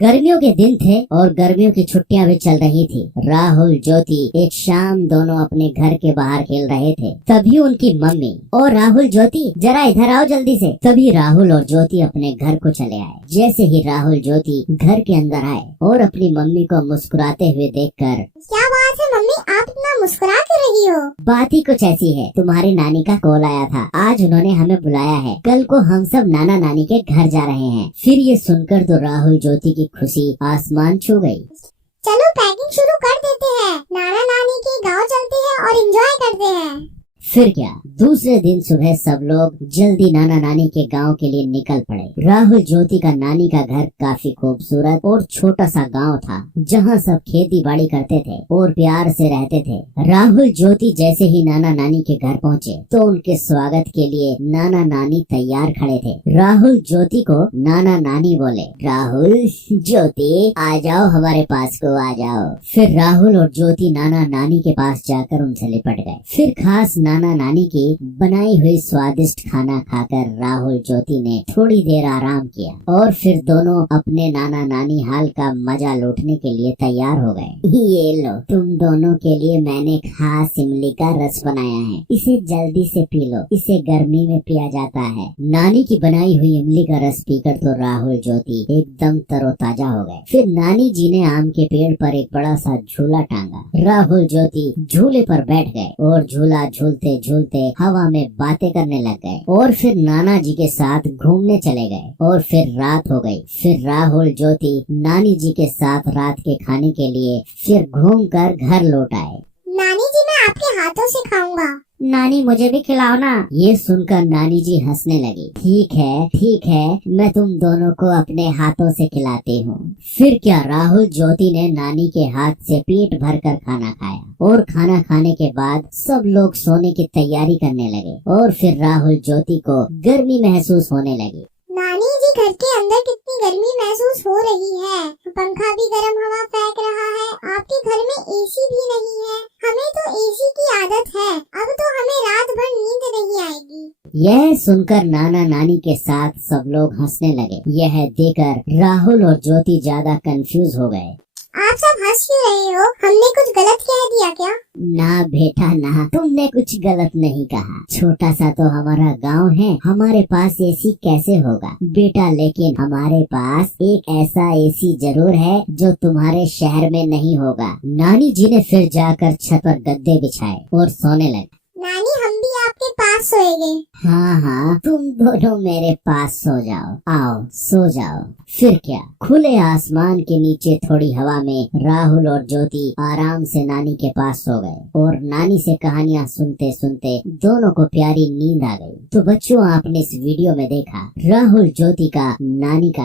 गर्मियों के दिन थे और गर्मियों की छुट्टियां भी चल रही थी। राहुल, ज्योति एक शाम दोनों अपने घर के बाहर खेल रहे थे। तभी उनकी मम्मी, और राहुल, ज्योति जरा इधर आओ जल्दी से। तभी राहुल और ज्योति अपने घर को चले आए। जैसे ही राहुल ज्योति घर के अंदर आए और अपनी मम्मी को मुस्कुराते हुए देखकर, क्या बात है मम्मी, आप इतना मुस्कुरा क्यों रही हो? बात ही कुछ ऐसी है, तुम्हारी नानी का कॉल आया था। आज उन्होंने हमें बुलाया है। कल को हम सब नाना नानी के घर जा रहे हैं। फिर ये सुनकर तो राहुल ज्योति की खुशी आसमान छू गई। चलो पैकिंग शुरू कर देते हैं, नाना नानी के गांव चलते हैं और एंजॉय करते हैं। फिर क्या, दूसरे दिन सुबह सब लोग जल्दी नाना नानी के गांव के लिए निकल पड़े। राहुल ज्योति का नानी का घर काफी खूबसूरत और छोटा सा गांव था, जहां सब खेती बाड़ी करते थे और प्यार से रहते थे। राहुल ज्योति जैसे ही नाना नानी के घर पहुंचे तो उनके स्वागत के लिए नाना नानी तैयार खड़े थे। राहुल ज्योति को नाना नानी बोले, राहुल, ज्योति आ जाओ, हमारे पास को आ जाओ। फिर राहुल और ज्योति नाना नानी के पास जाकर उनसे लिपट गए। फिर खास नाना नानी की बनाई हुई स्वादिष्ट खाना खाकर राहुल ज्योति ने थोड़ी देर आराम किया और फिर दोनों अपने नाना नानी हाल का मजा लूटने के लिए तैयार हो गए। ये लो, तुम दोनों के लिए मैंने खास इमली का रस बनाया है, इसे जल्दी से पी लो, इसे गर्मी में पिया जाता है। नानी की बनाई हुई इमली का रस पीकर तो राहुल ज्योति एकदम तरोताजा हो गए। फिर नानी जी ने आम के पेड़ पर एक बड़ा सा झूला टांगा। राहुल ज्योति झूले पर बैठ गए और झूला झूलते झूलते हवा में बातें करने लग गए और फिर नाना जी के साथ घूमने चले गए। और फिर रात हो गई। फिर राहुल ज्योति नानी जी के साथ रात के खाने के लिए फिर घूमकर घर लौट आए। नानी जी, मैं आपके हाथों से खाऊंगा। नानी, मुझे भी खिलाओ ना। ये सुनकर नानी जी हंसने लगी। ठीक है, मैं तुम दोनों को अपने हाथों से खिलाती हूँ। फिर क्या, राहुल ज्योति ने नानी के हाथ से पेट भरकर खाना खाया और खाना खाने के बाद सब लोग सोने की तैयारी करने लगे। और फिर राहुल ज्योति को गर्मी महसूस होने लगी। नानी जी, घर के अंदर कितनी गर्मी महसूस हो रही है, पंखा भी गर्म हवा फेंक रहा है। आपके घर में एसी भी नहीं है। हमें तो एसी की आदत है, अब तो हमें रात भर नींद नहीं आएगी। यह सुनकर नाना नानी के साथ सब लोग हंसने लगे। यह देखकर राहुल और ज्योति ज्यादा कंफ्यूज हो गए। आप सब हंस क्यों रहे हो? हमने कुछ गलत कह दिया क्या? ना बेटा ना, तुमने कुछ गलत नहीं कहा। छोटा सा तो हमारा गांव है, हमारे पास एसी कैसे होगा बेटा, लेकिन हमारे पास एक ऐसा एसी जरूर है जो तुम्हारे शहर में नहीं होगा। नानी जी ने फिर जाकर छत पर गद्दे बिछाए और सोने लगे। नानी, हम भी आपके पास सोएंगे। हाँ, तुम दोनों मेरे पास सो जाओ। आओ, सो जाओ। फिर क्या, खुले आसमान के नीचे थोड़ी हवा में राहुल और ज्योति आराम से नानी के पास सो गए और नानी से कहानियां सुनते सुनते दोनों को प्यारी नींद आ गई। तो बच्चों, आपने इस वीडियो में देखा राहुल ज्योति का नानी का